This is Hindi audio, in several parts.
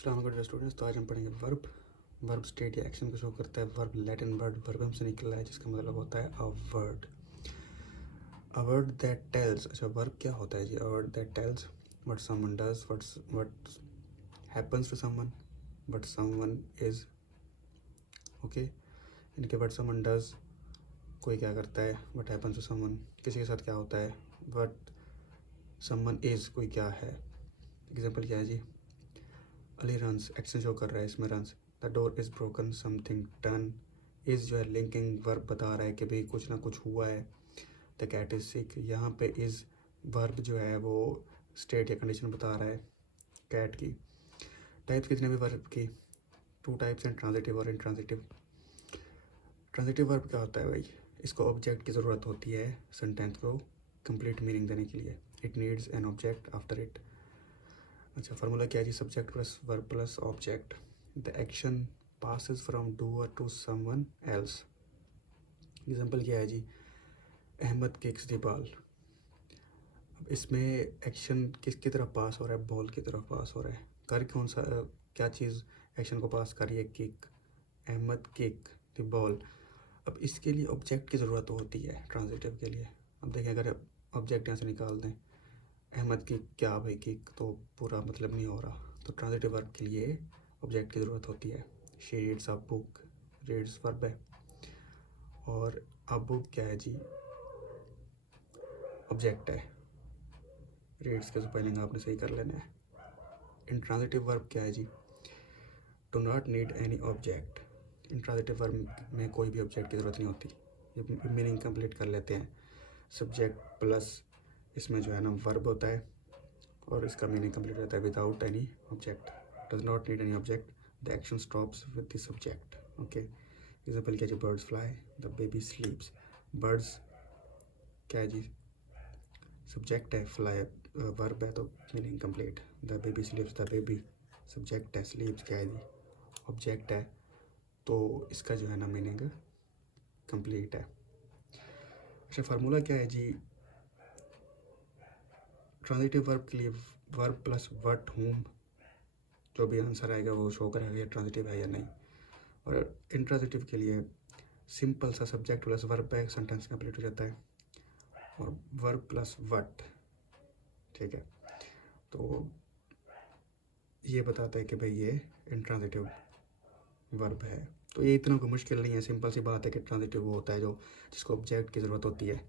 अस्सलाम वालेकुम स्टूडेंट्स। तो आज हम पढ़ेंगे वर्ब स्टेट या एक्शन को शो करता है। वर्ब लैटिन वर्ड वर्बम से निकला है जिसका मतलब होता है अ वर्ड दैट टेल्स। अच्छा, वर्ब क्या होता है जी? A word that tells what someone does, what happens to someone, what someone is. Okay, इनके व्हाट समवन डज कोई क्या करता है, व्हाट हैपेंस टू समवन किसी के साथ क्या होता है, व्हाट समवन इज कोई क्या है। एग्जांपल क्या है जी? अली रन्स, एक्शन शो कर रहा है इसमें runs. The door is broken, something done. Is जो है लिंकिंग वर्ब बता रहा है कि भाई कुछ ना कुछ हुआ है। द कैट इज़ सिक, यहाँ पे इज़ वर्ब जो है वो स्टेट या कंडीशन बता रहा है कैट की। टाइप्स कितने भी वर्ब की? 2 टाइप्स हैं, ट्रांजिटिव और इंट्रांजिटिव। ट्रांजिटिव वर्ब क्या होता है भाई? इसको ऑब्जेक्ट की ज़रूरत होती है सेंटेंस को कंप्लीट मीनिंग देने के लिए। It needs an object after it. अच्छा, फार्मूला क्या है जी? Subject plus verb plus object. The action passes from doer to someone else। Example क्या है जी? Ahmed kicks the ball. अब इसमें एक्शन किसकी तरफ पास हो रहा है? बॉल की तरफ पास हो रहा है। कर कौन सा क्या चीज़ एक्शन को पास कर रही है? Kick. Ahmed kick the ball. अब इसके लिए ऑब्जेक्ट की ज़रूरत होती है ट्रांजिटिव के लिए। अब देखें, अगर ऑब्जेक्ट यहाँ से निकाल दें, अहमद किक, क्या भाई किक तो पूरा मतलब नहीं हो रहा, तो ट्रांजिटिव वर्ब के लिए ऑब्जेक्ट की ज़रूरत होती है। She reads a book, reads verb है, और अब बुक क्या है जी? ऑब्जेक्ट है। रीड्स के स्पेलिंग आपने सही कर लेना है। इंट्रांजिटिव वर्ब क्या है जी? Do not need any object. Intransitive verb में कोई भी ऑब्जेक्ट की ज़रूरत नहीं होती। ये मीनिंग कंप्लीट कर लेते हैं। सब्जेक्ट प्लस इसमें जो है ना वर्ब होता है और इसका मीनिंग कंप्लीट होता है without any object. Does not need any object, the action stops with the subject. Okay, example क्या है जी? Birds fly, the baby sleeps. Birds क्या है जी? सब्जेक्ट है, फ्लाई वर्ब है, तो meaning complete. The baby sleeps, the baby subject है, स्लीप्स क्या है जी? ऑब्जेक्ट है, तो इसका जो है ना मीनिंग कंप्लीट है। अच्छा, फार्मूला क्या है जी ट्रांजिटिव वर्ब के लिए? वर्ब प्लस व्हाट होम, जो भी आंसर आएगा वो शो करेगा ये ट्रांजिटिव है या नहीं। और इंट्रांजिटिव के लिए सिंपल सा सब्जेक्ट प्लस वर्ब है, सेंटेंस कंप्लीट हो जाता है, और वर्ब प्लस व्हाट। ठीक है, तो ये बताता है कि भाई ये इंट्रांजिटिव वर्ब है। तो ये इतना कोई मुश्किल नहीं है, सिंपल सी बात है कि ट्रांजिटिव वो होता है जो जिसको ऑब्जेक्ट की ज़रूरत होती है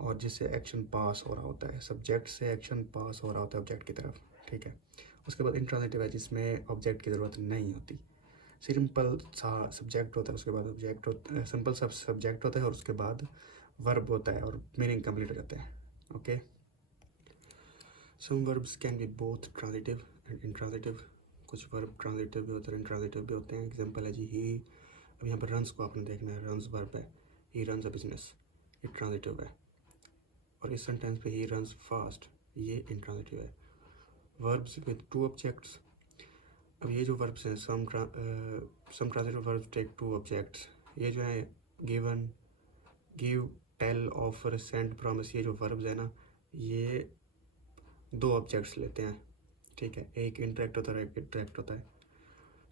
और जिससे एक्शन पास हो रहा होता है। सब्जेक्ट से एक्शन पास हो रहा होता है ऑब्जेक्ट की तरफ। ठीक है, उसके बाद इंट्रांजिटिव है जिसमें ऑब्जेक्ट की ज़रूरत नहीं होती। सिंपल सा सब्जेक्ट होता है, उसके बाद ऑब्जेक्ट होता है। सिंपल सा सब्जेक्ट होता है और उसके बाद वर्ब होता है और मीनिंग कंप्लीट हो जाता है। Okay, some verbs can be both transitive and intransitive. कुछ वर्ब ट्रांजिटिव भी होते हैं, इंट्रांजिटिव भी होते हैं। एग्जांपल है जी ही। अब यहाँ पर रन्स को आपने देखना है, रन्स वर्ब है, ही रन्स अ बिजनेस, ये ट्रांजिटिव है। और इस सेंटेंस पे ही रन्स फास्ट, ये इंट्रांजिटिव है। Verbs with 2 objects. अब ये जो वर्ब्स हैं, some transitive verbs take 2 objects. ये जो है given, give, tell, offer, send, promise, ये जो वर्ब्स है ना, ये 2 ऑब्जेक्ट्स लेते हैं। ठीक है, एक इंटरेक्ट होता है, एक ट्रैक्ट होता है।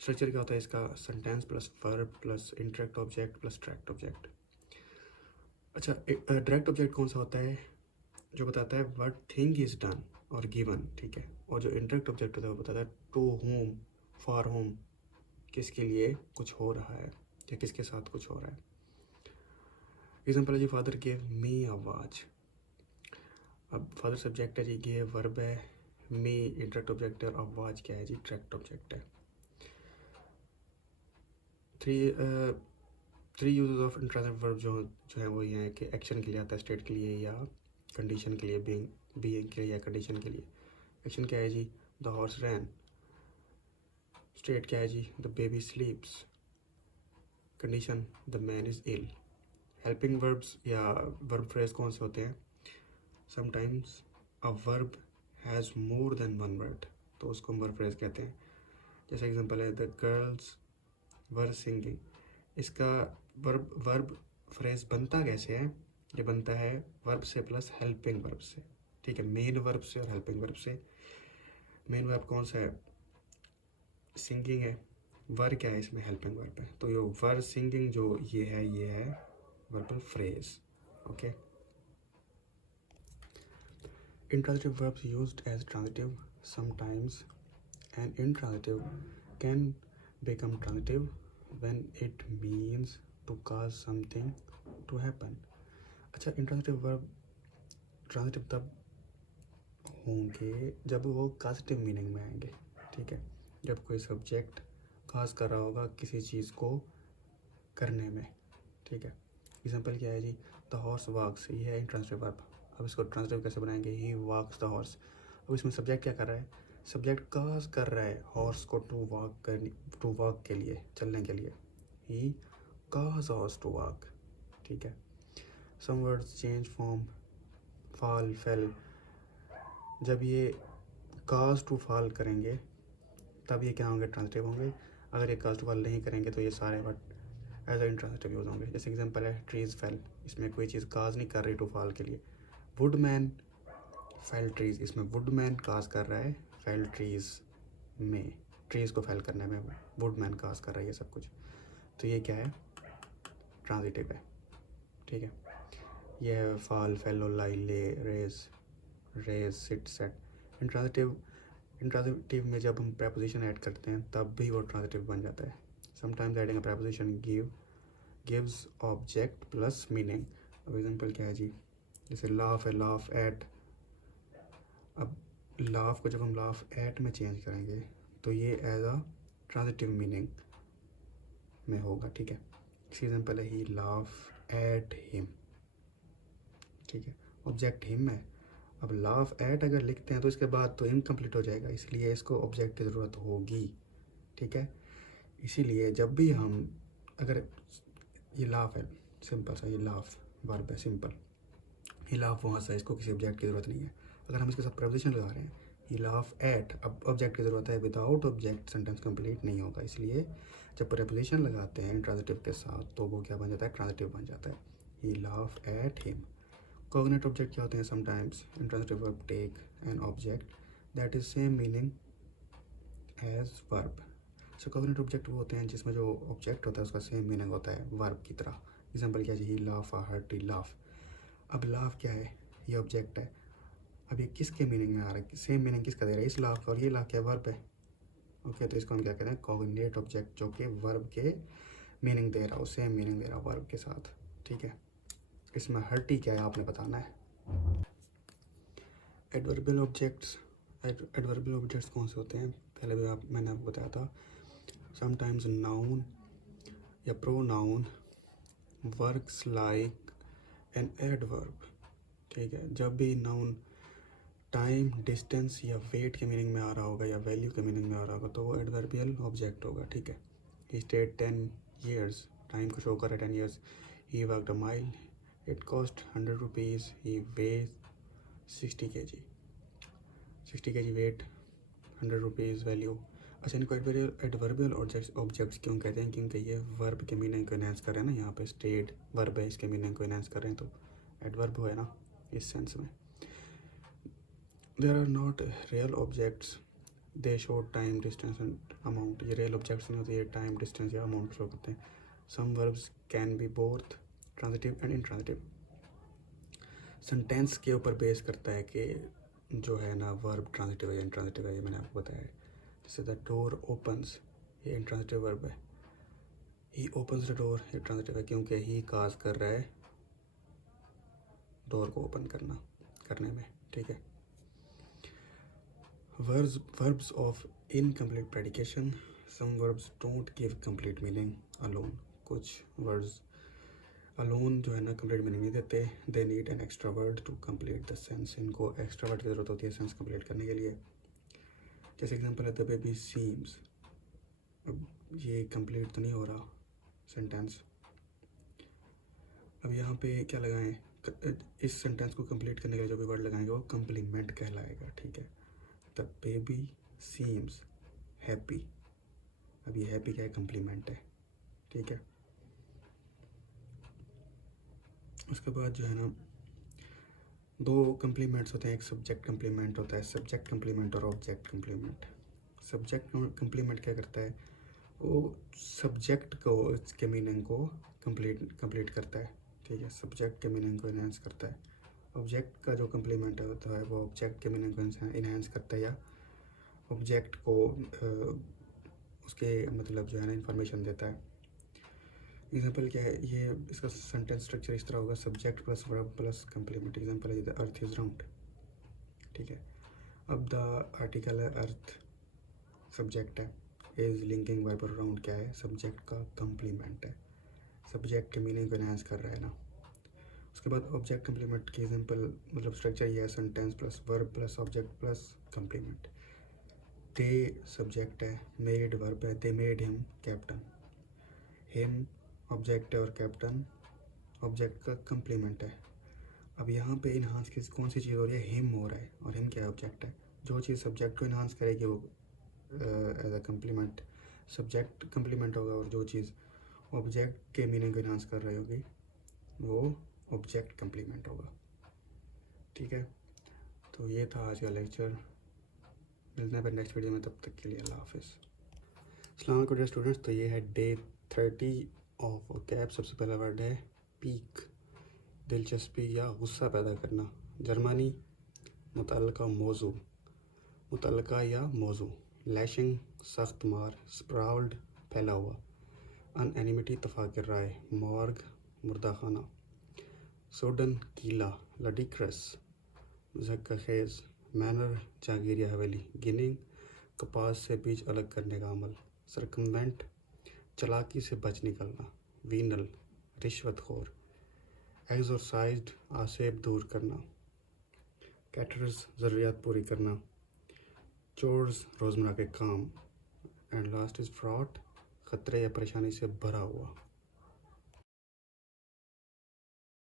स्ट्रक्चर क्या होता है इसका? Sentence plus verb plus interact object plus tract object. अच्छा, डायरेक्ट ऑब्जेक्ट कौन सा होता है? जो बताता है व्हाट थिंग इज डन और गिवन। ठीक है, और जो इंटरेक्ट ऑब्जेक्ट होता है वो बताता है टू होम, फॉर होम, किसके लिए कुछ हो रहा है या किसके साथ कुछ हो रहा है। एग्जाम्पल है जी, father gave me a watch. अब फादर सब्जेक्ट है जी, गेव वर्ब है, मी इंटरेक्ट ऑब्जेक्ट है, और वॉच क्या है जी? ट्रैक्ट ऑब्जेक्ट है। Three uses of intransitive verb जो है वो ये है कि एक्शन के लिए आता है, स्टेट के लिए या कंडीशन के लिए, बीइंग के लिए या कंडीशन के लिए। एक्शन क्या है जी? The horse ran. स्टेट क्या है जी? The baby sleeps. Condition the man is ill. Helping verbs या वर्ब फ्रेज कौन से होते हैं? Sometimes a verb has more than one word, तो उसको हम वर्ब फ्रेज कहते हैं। जैसे एग्जांपल है द गर्ल्स वर सिंगिंग। इसका वर्ब फ्रेज बनता कैसे है? ये बनता है वर्ब से प्लस हेल्पिंग वर्ब से। ठीक है, मेन वर्ब से और हेल्पिंग वर्ब से। मेन वर्ब कौन सा है? सिंगिंग है, वर क्या है इसमें, हेल्पिंग वर्ब है, तो ये वर सिंगिंग जो ये है verbal phrase. Okay, intransitive verbs used as transitive sometimes, and intransitive can become transitive when it means to cause something to happen। अच्छा, intransitive verb ट्रांजिटिव तब होंगे जब वो काजिटिव मीनिंग में आएंगे, ठीक है, जब कोई सब्जेक्ट काज कर रहा होगा किसी चीज़ को करने में, ठीक है। एग्जांपल क्या है जी, द हॉर्स वॉक्स, ये है इंट्रांजिटिव वर्ब। अब इसको ट्रांजिटिव कैसे बनाएंगे, ही वॉक्स द हॉर्स। अब इसमें सब्जेक्ट क्या कर रहा है, सब्जेक्ट काज कर रहा है हॉर्स को टू वॉक के लिए, चलने के लिए, he cause horse to walk, ठीक है। Some words change form, fall, fell, जब ये काज टू फॉल करेंगे तब ये क्या होंगे, ट्रांजिटिव होंगे। अगर ये काज टू फॉल नहीं करेंगे तो ये सारे word as a intransitive use होंगे। जैसे एग्जांपल है ट्रीज फेल, इसमें कोई चीज़ काज नहीं कर रही टू फॉल के लिए। वुडमैन फेल ट्रीज, इसमें वुडमैन काज कर रहा है फेल ट्रीज में, ट्रीज को फेल करने में वुडमैन काज कर रहा है, ये सब कुछ, तो ये क्या है, ट्रांजिटिव है, ठीक है। ये है फॉल, फेलो, लाई, ले, रेज, सिट, सेट। इंट्रांजिटिव में जब हम प्रेपोजिशन ऐड करते हैं तब भी वो ट्रांजिटिव बन जाता है। Sometimes adding a preposition gives object plus meaning. अब एग्जांपल क्या है जी, जैसे लाफ है, लाफ एट। अब लाफ को जब हम लाफ एट में चेंज करेंगे तो ये एज अ ट्रांजिटिव मीनिंग में होगा, ठीक है। इसी एग्जांपल है ही लाफ एट हिम, ठीक है, ऑब्जेक्ट हिम है। अब लाफ एट अगर लिखते हैं तो इसके बाद तो इनकम्प्लीट हो जाएगा, इसलिए इसको ऑब्जेक्ट की ज़रूरत होगी, ठीक है। इसीलिए जब भी हम, अगर ये लाफ है, सिंपल सा, ये लाफ वर्ब है, सिंपल, ये लाफ वहाँ से, इसको किसी ऑब्जेक्ट की ज़रूरत नहीं है। अगर हम इसके साथ प्रेपोजिशन लगा रहे हैं, ये लाफ एट, अब ऑब्जेक्ट की ज़रूरत है, विदाउट ऑब्जेक्ट सेंटेंस कंप्लीट नहीं होगा, इसलिए जब प्रेपोजिशन लगाते हैं ट्रांजिटिव के साथ तो वो क्या बन जाता है, ट्रांजिटिव बन जाता है। He laugh at him. Cognate object क्या होते हैं, sometimes intransitive verb take an object that is same meaning as verb. So cognate object वो होते हैं जिसमें जो ऑब्जेक्ट होता है उसका सेम मीनिंग होता है वर्ब की तरह। एग्जांपल क्या है, ही लाफ, आ हर्ट, ही लाफ। अब लाफ क्या है, ये ऑब्जेक्ट है, अब ये किसके मीनिंग में आ रहा है, सेम मीनिंग किसका दे रहा है, इस लाफ का, और ये लाफ क्या वर्ब है। ओके, तो इसको हम क्या कहते हैं, कोग्नेट ऑब्जेक्ट, जो कि वर्ब के मीनिंग दे रहा हो, सेम मीनिंग दे रहा हो वर्ब के साथ, ठीक है। इसमें हर्टी क्या है आपने बताना है। एडवर्बियल ऑब्जेक्ट्स, एडवर्बियल ऑब्जेक्ट्स कौन से होते हैं, पहले भी मैंने आपको बताया था। समटाइम्स नाउन या pronoun works like an adverb, ठीक है। जब भी नाउन टाइम, डिस्टेंस या वेट के मीनिंग में आ रहा होगा या वैल्यू के मीनिंग में आ रहा होगा तो वो एडवर्बियल ऑब्जेक्ट होगा, ठीक है। ही स्टेड 10 years, टाइम को शो कर रहा है 10 years। He worked a mile, it cost 100 rupees. He weighs 60 kg, 60 kg weight, 100 rupees value. अच्छा, इनको एडवर्बियल ऑब्जेक्ट्स क्यों कहते हैं, क्योंकि ये वर्ब के मीनिंग को एनहेंस कर रहे हैं ना, यहाँ पे स्टेड वर्ब है, इसके मीनिंग को एनहेंस कर रहे हैं तो एडवर्ब है ना, इस सेंस में। There are not real objects, they show time, distance and amount. ये रियल ऑब्जेक्ट्स नहीं होते, ये टाइम, डिस्टेंस या अमाउंट शो करते हैं। Some verbs can be both transitive and intransitive. Sentence के ऊपर बेस करता है कि जो है ना वर्ब ट्रांजिटिव है या इंट्रांजिटिव है, ये मैंने आपको बताया है। जैसे द डोर ओपन्स, ये इंट्रांजिटिव वर्ब है। ही ओपन्स द डोर, ये ट्रांजिटिव है क्योंकि ही काज कर रहा है डोर को ओपन करने में, ठीक है। Verbs of incomplete predication, some verbs don't give complete meaning alone, कुछ words alone जो है ना complete meaning नहीं देते, they need an extra word to complete the sense, इनको extra word की ज़रूरत होती है sense complete करने के लिए। जैसे एग्जांपल है, the baby seems, अब ये complete तो नहीं हो रहा सेंटेंस, अब यहाँ पे क्या लगाएं, इस सेंटेंस को कंप्लीट करने के लिए जो भी वर्ड लगाएंगे वो कंप्लीमेंट कहलाएगा, ठीक है। द बेबी सीम्स हैप्पी, अब ये हैप्पी क्या है, कंप्लीमेंट है, ठीक है। उसके बाद जो है ना दो कंप्लीमेंट्स होते हैं, एक सब्जेक्ट कंप्लीमेंट होता है, सब्जेक्ट कंप्लीमेंट और ऑब्जेक्ट कंप्लीमेंट। सब्जेक्ट कंप्लीमेंट क्या करता है, वो सब्जेक्ट को, इसके मीनिंग को कंप्लीट करता है, ठीक है, सब्जेक्ट के मीनिंग को इन्हांस करता है। ऑब्जेक्ट का जो कंप्लीमेंट होता है वो ऑब्जेक्ट के मीनिंग को इन्हांस करता है या ऑब्जेक्ट को उसके मतलब जो है ना इन्फॉर्मेशन देता है। एग्जाम्पल क्या है, ये इसका सेंटेंस स्ट्रक्चर इस तरह होगा, subject plus verb plus complement. Example है द अर्थ इज राउंड, ठीक है। अब द आर्टिकल है अर्थ, सब्जेक्ट है, इज लिंकिंग वर्ब और राउंड क्या है, सब्जेक्ट का कंप्लीमेंट है, सब्जेक्ट के मीनिंग को एनहांस कर रहा है ना। उसके बाद ऑब्जेक्ट कंप्लीमेंट की एग्जाम्पल मतलब स्ट्रक्चर ये है, sentence plus verb plus object plus complement. They subject है, मेड वर्ब है, they made him captain, him object है और कैप्टन ऑब्जेक्ट का कंप्लीमेंट है। अब यहाँ पे इन्हांस किस कौन सी चीज़ हो रही है, हिम हो रहा है, और हिम क्या है, ऑब्जेक्ट है। जो चीज़ सब्जेक्ट को इन्हांस करेगी वो as a complement subject complement होगा, और जो चीज़ ऑब्जेक्ट के मीनिंग को इन्हांस कर रही होगी वो ऑब्जेक्ट कंप्लीमेंट होगा, ठीक है। तो ये था आज का लेक्चर, मिलते हैं फिर नेक्स्ट वीडियो में, तब तक के लिए अल्लाह हाफिज़। अस्सलाम वालेकुम स्टूडेंट्स, तो ये है डे 30 ऑफ कैब। सबसे पहला वर्ड है पीक, दिलचस्पी या गुस्सा पैदा करना। जर्मनी, मुतल्लका मौजू, मुतल्लका या मौजू। लैशिंग, सख्त मार। स्प्राउल्ड, फैला हुआ। अनएनिमिटी, तफाकर राय। मॉर्ग, मुर्दा खाना। सोडन, कीला। लडिक्रस, मज़हक खेज़। मैनर, जागीर या हवेली। गिनिंग, कपास से बीज अलग करने का अमल। सरकमवेंट, चालाकी से बच निकलना। वीनल, रिश्वतखोर। एक्सोरसाइज्ड, आसेब दूर करना। कैटर्स, ज़रूरियात पूरी करना। चोर्स, रोज़मर्रा के काम। एंड लास्ट इज़ फ्रॉट, ख़तरे या परेशानी से भरा हुआ।